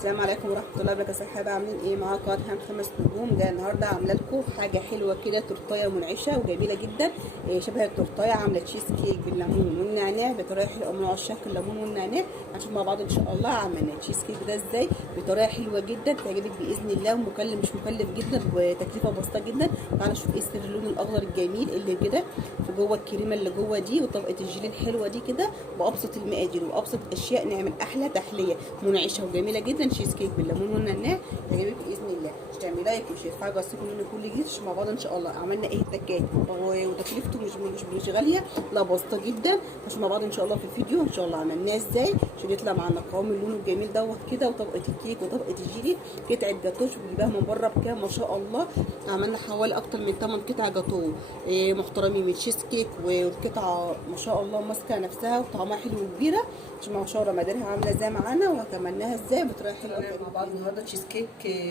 السلام عليكم ورحمه الله وبركاته. صحابه عاملين ايه؟ معاكم ادهم 5 نجوم. جايه النهارده عامله لكم حاجه حلوه كده، تورتايه منعشه وجميله جدا. شبه التورتايه، عامله تشيز كيك بالليمون والنعناع بطريقه حلوه من عشاق الليمون والنعناع. هنشوف مع بعض ان شاء الله عملنا تشيز كيك ده ازاي بطريقه حلوه جدا تعجبك باذن الله، ومكلف مش مكلف جدا وتكلفه بسيطه جدا. تعالوا نشوف ايه سر اللون الاخضر الجميل اللي كده في جوه الكريمه اللي جوه دي وطبقه الجيلي الحلوه دي كده، بابسط المقادير وابسط اشياء نعمل احلى تحليه منعشه وجميله جدا تشيز كيك بالليمون والنعناع. تعجبك باذن الله. مش تعملي لايك وشير، فعلوا جرسكم ان كل جديد مع بعض ان شاء الله. عملنا ايه التكات وتكلفته مش غاليه، لا بسيطه جدا. مع بعض ان شاء الله في الفيديو ان شاء الله عملناه ازاي عشان يطلع معانا قوام اللون الجميل دوت كده، وطبقه الكيك وطبقه الجيلي. قطعه جاتوه بنجيبها من بره بكام ما شاء الله. عملنا حوالي اكتر من 8 قطع جاتوه محترمين من تشيز كيك، والقطعه ما شاء الله ماسكه نفسها وطعمها حلو وكبيره. عشان ما شاء الله مقاديرها عامله ازاي معانا وكملناها ازاي بطريقه حلوه مع بعض. النهارده تشيز كيك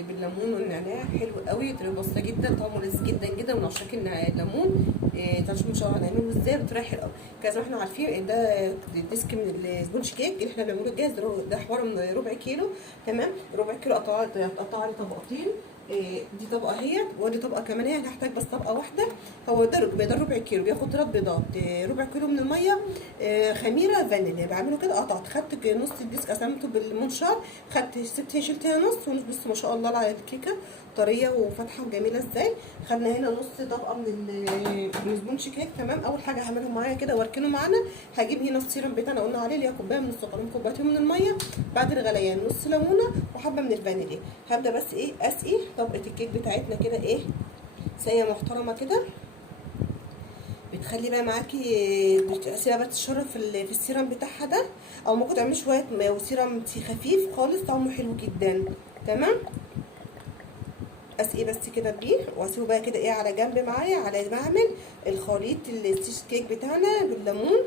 بالليمون والنعناع حلو قوي، طريقه بسيطه جدا، طعمه لذيذ جدا جدا من عشاق الليمون. تعالوا ما شاء الله هنعمله ازاي بطريقه حلوه قوي. كذا ما احنا عارفين ده ديسك من السبونج كيك اللي احنا بنعمله جاهز، ده حوار من ربع كيلو. تمام، ربع كيلو قطع لي طبقتين. دي طبقه اهيت ودي طبقه كمان، هي هنحتاج بس طبقه واحده. هو ده ربع كيلو بياخد 3 بيضات، ربع كيلو من الميه، خميره فانيليا. بعمله كده قطعت، خدت نص الديسك قسمته بالمنشار، شلتها نص ونص. بصوا ما شاء الله على الكيكه طريه وفاتحه وجميله ازاي. خدنا هنا نص طبقه من السبونج كيك. تمام، اول حاجه هعملهم معايا كده واركنه معانا. هجيب هنا السيرم بتاعنا قلنا عليه اللي هي كوبايه من السكر وكوبايتين من الميه بعد الغليان، نص ليمونه وحبه من الفانيليا. هبدا بس ايه اسقي طبقه الكيك بتاعتنا كده ايه سايه محترمه كده. بتخلي بقى معاكي سيبها بقى تتشرب في السيرم بتاعها ده، او ممكن تعملي شويه سيرم خفيف خالص طعمه حلو جدا. تمام، اسقي بس كده بيه واسيبه بقى كده ايه على جنب معايا على ما اعمل الخليط التشيز كيك بتاعنا بالليمون.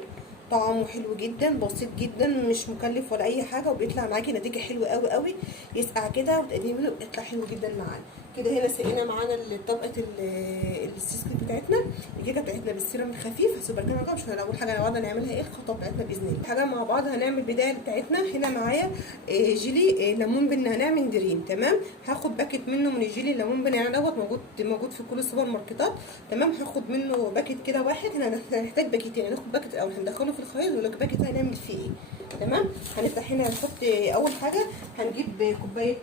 طعمه حلو جدا، بسيط جدا، مش مكلف ولا اي حاجه، وبيطلع معاكي نتيجه حلوه قوي قوي. يسقع كده وتقدمي منه بيطلع حلو جدا معانا كده. هنا سقينا معانا طبقه التشيز كيك بتاعتنا، الكيكه بتاعتنا بالسيرم الخفيف. هسيبها كده معاكم عشان اول حاجه قعدنا نعملها ايه الخطوه بتاعتنا باذن الله. حاجه مع بعض هنعمل البدايه بتاعتنا. هنا معايا جيلي ليمون بالنعناع من دريم. تمام، هاخد باكت منه من الجيلي الليمون بالنعناع دوت، موجود في كل السوبر ماركتات. تمام، هاخد منه باكت كده واحد. هنا هنحتاج باكيتين، هناخد باكت الاول هندخله في الخليط ولا باكت هنعمل فيه ايه. تمام، هنفتح هنا هنحط اول حاجه هنجيب كوبايه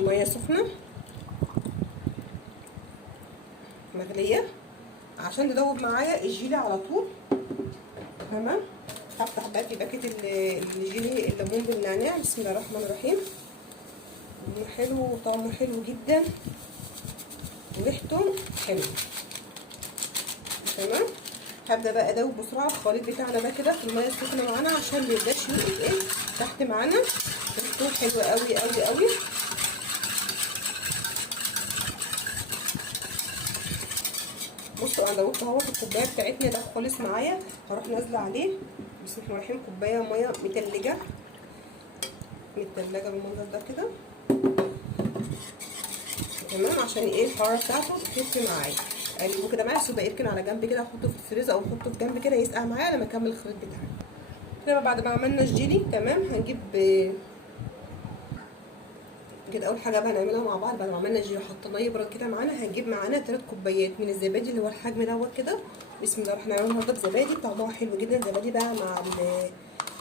ميه سخنه مغليه عشان تدوب معايا الجيلي على طول. تمام، هفتح بقى في باكت الجيلي الليمون بالنعناع. بسم الله الرحمن الرحيم. حلو وطعمه حلو جدا وريحته حلوه. تمام، هبدا بقى ادوب بسرعه الخليط بتاعنا ده كده في الميه السخنه معانا عشان ما يبقاش يوقف ايه تحت معانا. ريحته حلوه قوي قوي قوي. بصوا انا دوبت اهو في الكوبايه بتاعتنا ده خالص معايا. هروح نازله عليه بسم الله الرحمن الرحيم كوبايه ميه متلجه بالمنظر ده كده. تمام، عشان ايه الحراره بتاعته تخف معايا. اقلبه كده معايا، سيبه يركن على جنب كده، احطه في الفريزر او احطه في جنب كده يسقع معايا لما اكمل الخليط بتاعي كده. بعد ما عملنا الجيلي تمام هنجيب كده. اول حاجه بقى هنعملها مع بعض بعد ما عملنا الجيلي حطيناه يبرد كده معانا، هنجيب معانا 3 كوبايات من الزبادي اللي هو الحجم دوت كده. بسم الله الرحمن الرحيم. هنعمله بزبادي طعمها حلو جدا. الزبادي بقى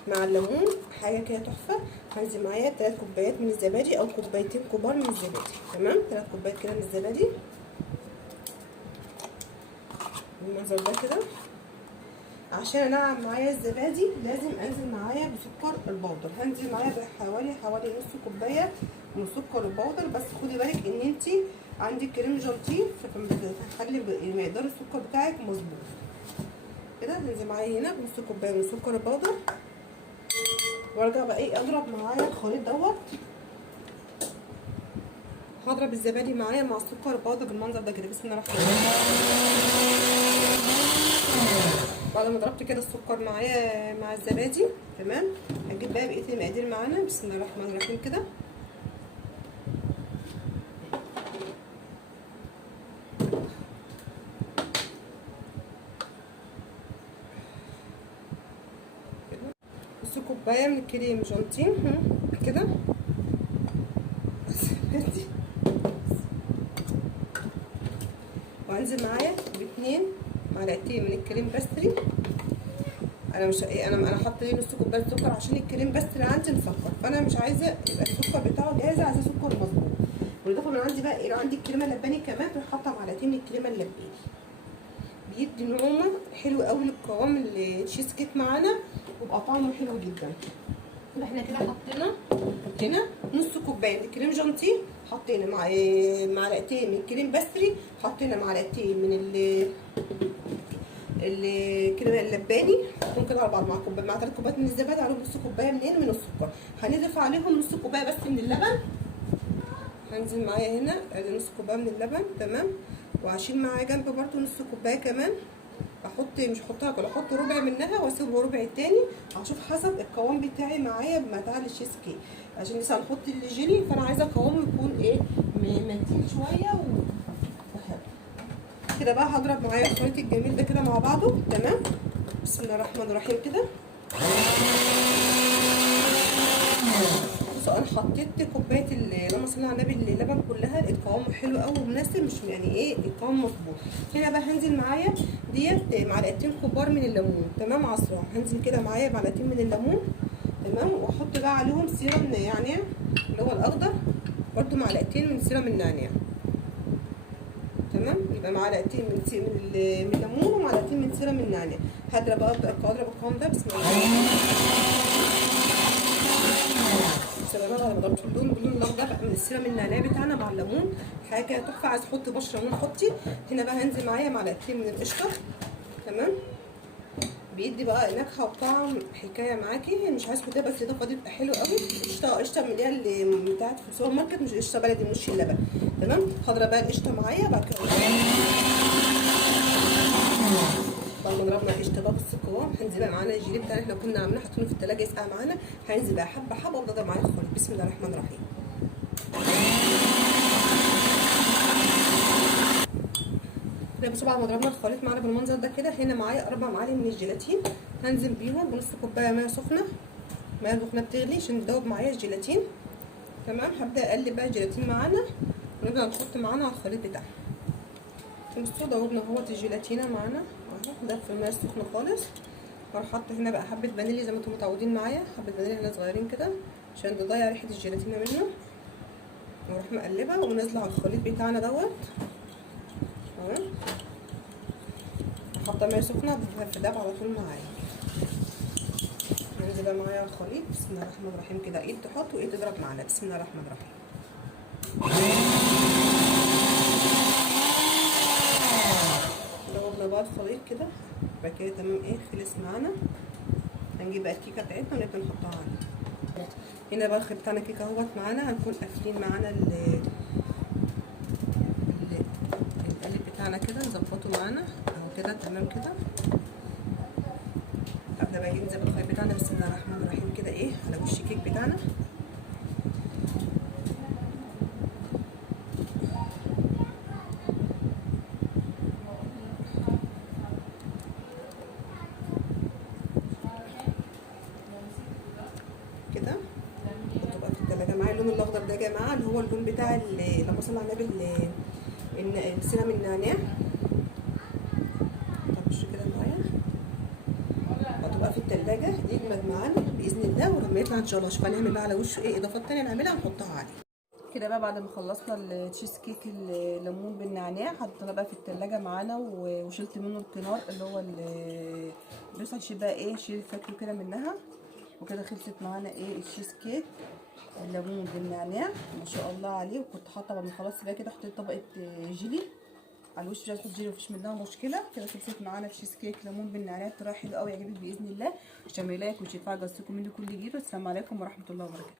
مع الليمون حاجه كده تحفه. هنزل معايا 3 كوبايات من الزبادي او كوبايتين كبار من الزبادي. تمام، 3 كوبايات كده من الزبادي بالمنظر ده كده. عشان انعم معايا الزبادي لازم انزل معايا بسكر البودر. هنزل معايا بحوالي نص كوبايه من سكر البودر. بس خدي بالك ان انت عندك كريم جانتيه فخلي مقدار السكر بتاعك مظبوط كده. هنزل معايا هنا بنص كوبايه من سكر البودر وارجع بقى ايه اضرب معايا الخليط دوت. هضرب الزبادي معايا مع السكر البودر بالمنظر ده كده. بسم الله الرحمن الرحيم. بعد ما ضربت كده السكر معايا مع الزبادي تمام هنجيب بقى بقيه المقادير معانا. بسم الله الرحمن الرحيم كده. نص كوبايه من الكريم جانتيه كده وهنزل معايا ب2 معلقتين من الكريم باستري. انا مش انا حاطه ليه نص كوبايه سكر عشان الكريم باستري عندي مسكر، فانا مش عايزه يبقى السكر بتاعه جاهز، عايزه سكر مظبوط. بالاضافه من عندي بقى لو عندي الكريمه اللباني كمان تروح حاطه معلقتين من الكريمه اللباني، بيدي نعومه حلو قوي للقوام التشيز كيك معانا ويبقى طعمه حلو جدا. احنا كده حطينا هنا نص كوبايه من كريم جانتيه، حطينا معلقتين من كريم باستري، حطينا معلقتين من الكريمه اللباني، ممكن 4 مع 3 كوبايات من الزبادي، عليهم نص كوبايه من السكر. هنضيف عليهم نص كوبايه بس من اللبن. هنزل معايا هنا ادي نص كوبايه من اللبن تمام، وهشيل معايا جنب برده نص كوبايه كمان. مش هحطها كلها، احط ربع منها واسيبه ربع التاني، هشوف حسب القوام بتاعي معايا بتاع التشيز كيك، عشان لسه هنحط الجيلي، فانا عايزه قوامه يكون ايه متين شويه وحلو كده. بقى هضرب معايا الخليط الجميل ده كده مع بعضه تمام. بسم الله الرحمن الرحيم كده. بصوا انا حطيت كوبايه اللهم صل على النبي اللبن كلها، لقيت قوامه حلو قوي ومناسب، مش يعني ايه القوام مظبوط. هنا بقى هنزل معايا ديت معلقتين كبار من الليمون تمام عصره، هنزل كده معايا معلقتين من الليمون تمام، واحط بقى عليهم سيرم نعناع اللي هو الاخضر، برده معلقتين من سيرم النعناع تمام، يبقى معلقتين من الليمون ومعلقتين من سيرم النعناع. هضرب القوام ده بسم الله. انا ضربت اللون باللون الاخضر من السيرم النعناع بتاعنا مع الليمون، حاجه تحفه. عايز تحطي بشره ليمون حطي. هنا بقى هنزل معايا معلقتين من القشطه تمام، بيدي بقى نكهه وطعم حكايه معاكي. مش عايز تحطيها بس الاضافه دي بتبقى حلوه قوي. قشطه من اللي بتاعت في السوبر ماركت، مش قشطه بلدي من وش اللبن تمام. هضرب بقى القشطه معايا بعد كده بعد ما ضربنا القشطه بقى بالقوام، هنزل بقى معانا الجيلي بتاعنا احنا كنا عاملينه حاطينه في التلاجه يسقع معانا، هننزل بقى حبه حبه وافضل معايا الخليط. بسم الله الرحمن الرحيم. كده بصوا بعد ما ضربنا الخليط معانا بالمنظر ده كده، هنا معايا 4 معالق من الجيلاتين، هنزل بيهم بنص كوبايه ميه سخنه بتغلي عشان يدوب معايا الجيلاتين تمام. هبدا اقلب بقى الجيلاتين معانا ونبدا نحط معانا على الخليط بتاعنا. بصوا دوبنا اهوت الجيلاتينه معانا اهو، ده في الميه السخنه خالص. هروح حاطه هنا بقى حبه فانيليا زي ما انتم متعودين معايا، حبه فانيليا هنا صغيرين كده عشان تضيع ريحه الجيلاتينه منه، واروح مقلبها ونازله على الخليط بتاعنا دوت تمام. حاطه ميه سخنه بتدفى على طول معايا. ننزل بقى معايا على الخليط. بسم الله الرحمن الرحيم كده، ايد تحط وايد تضرب معانا. بسم الله الرحمن الرحيم. ضربنا بقى الخليط كده يبقى كده تمام ايه خلص معانا. هنجيب بقى الكيكه بتاعتنا ونبدا نحطها عليها. هنا بقى الخليط بتاعنا كيكه اهوت معانا، هنكون قافلين معانا القالب بتاعنا كده نظبطه معانا اهو كده تمام كده. هبدا بقى ننزل بالخليط بتاعنا بسم الله الرحمن الرحيم كده ايه على وش الكيك بتاعنا. كده بتبقى في التلاجة معايا اللون الاخضر ده يا جماعه، اللي هو اللون بتاع اللهم صل على النبي سيرم النعناع. طب وش كده معايا هتبقى في التلاجة يجمد معانا باذن الله، ولما يطلع ان شاء الله شوف هنعمل بقى على وشه ايه اضافات تانيه نعملها ونحطها عليه. كده بقى بعد ما خلصنا التشيز كيك الليمون بالنعناع حطيناه بقى في التلاجة معانا وشلت منه القنار اللي هو بص هشيل بقى ايه شيل الفاكهه كده منها. وكده خلصت معانا ايه التشيز كيك الليمون بالنعناع ما شاء الله عليه. وكنت حاطه بعد ما خلصت بقى كده حطيت طبقه جيلي على الوش، مش عايزه احط جيلي مفيش منها مشكله. كده خلصت معانا تشيز كيك ليمون بالنعناع، طريقه حلوه قوي يعجبك باذن الله. شاملاك وشفاء جزتكم مني كل جديد، والسلام عليكم ورحمه الله وبركاته.